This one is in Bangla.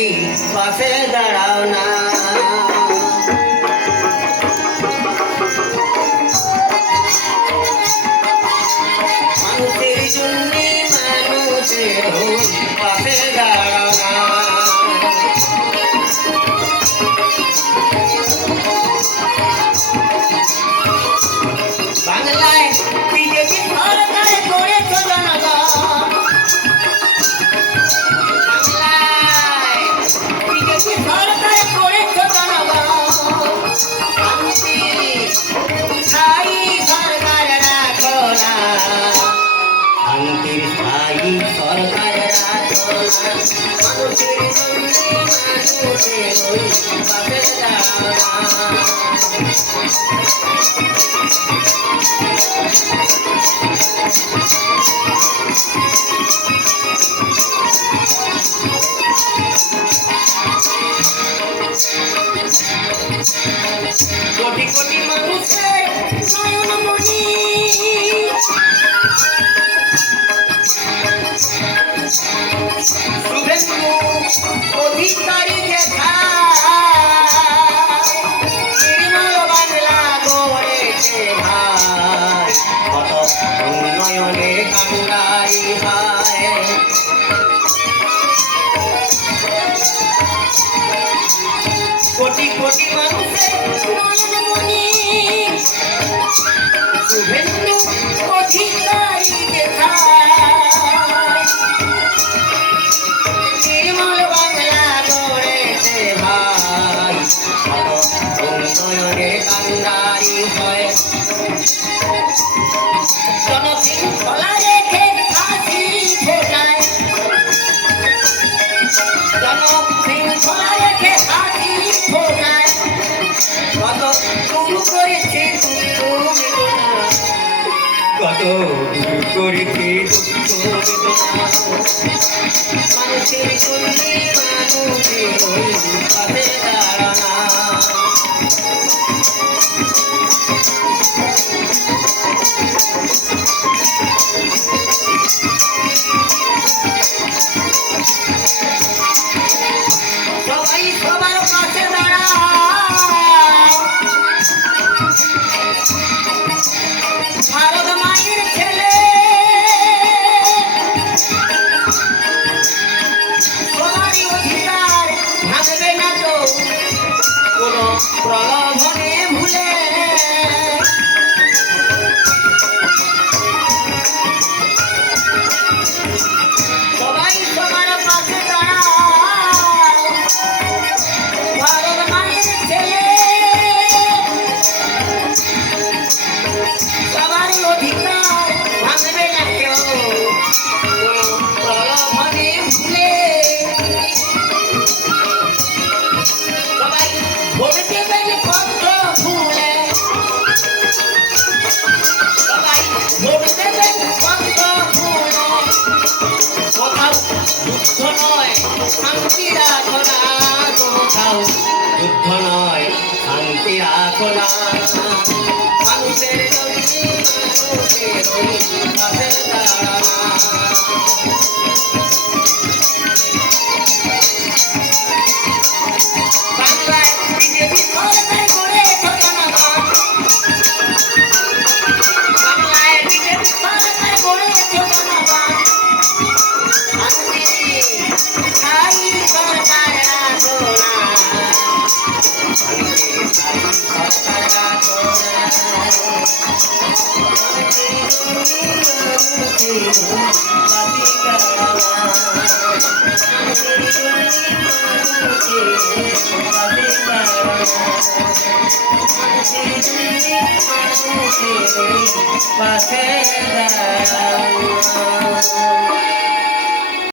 যদি পাশে দাঁড়াও না। মানুষের জন্য মানুষের পাশে দাঁড়াও না। বাংলায় বিজেপি সরকার করেছে জনগণ, বাংলায় বিজেপি সরকার করেছে জনগণ। শান্তি স্থায়ী সরকার রাখো না, শান্তির স্থায়ী সরকার রাখো না। মানুষের জন্য মানুষের পাশে দাঁড়াও না। কোটি কোটি মানুষের নয়নমণি, শুভেন্দু অধিকারী দেখা নির্মল বাংলা গড়েছে ভাই, কত উন্নয়নের কান্ডারি ভাই। কোটি কোটি মানুষের নয়নমণি, শুভেন্দু অধিকারী দেখায় নির্মল বাংলা গড়েছে ভাই, কত উন্নয়নের কান্ডারি হয়। জনশৃঙ্খলা রেখে হাসি ফোটায়, জনশৃঙ্খলা রেখে হাসি ফোটায়, কত দূর করেছে দুঃখ বেদনা, কত দূর করেছে দুঃখ বেদনা। মানুষের জন্য মানুষের পাশে দাঁড়াও না। সবাই সবার পাশে দাঁড়াও, ভারত মায়ের ছেলে সবারই অধিকার ভাঙবে না তো কোনো প্রলোভনে ভুলে। সবাই সবার পাশে দাঁড়াও, ভারত মায়ের ছেলে সবারই অধিকার ভাঙবে না কেউ কোনো প্রলোভনে ভুলে। সবাই ভোট দেবেন পত্র ফুলে, সবাই ভোট দেবেন পত্র ফুলে। কোথাও যুদ্ধ নয় শান্তি রাখো না, কোথাও যুদ্ধ নয় শান্তি রাখো না। মানুষের জন্য মানুষের পাশে দাঁড়াও না। বাংলায় বিজেপি সরকার করেছে জনগণ, বাংলায় বিজেপি সরকার করেছে জনগণ। শান্তি স্থায়ী সরকার রাখো না, শান্তি স্থায়ী সরকার রাখো না। মানুষের জন্য মানুষের পাশে দাঁড়াও না। মানুষের জন্য মানুষের পাশে দাঁড়াও না। মানুষের জন্য মানুষের পাশে দাঁড়াও না।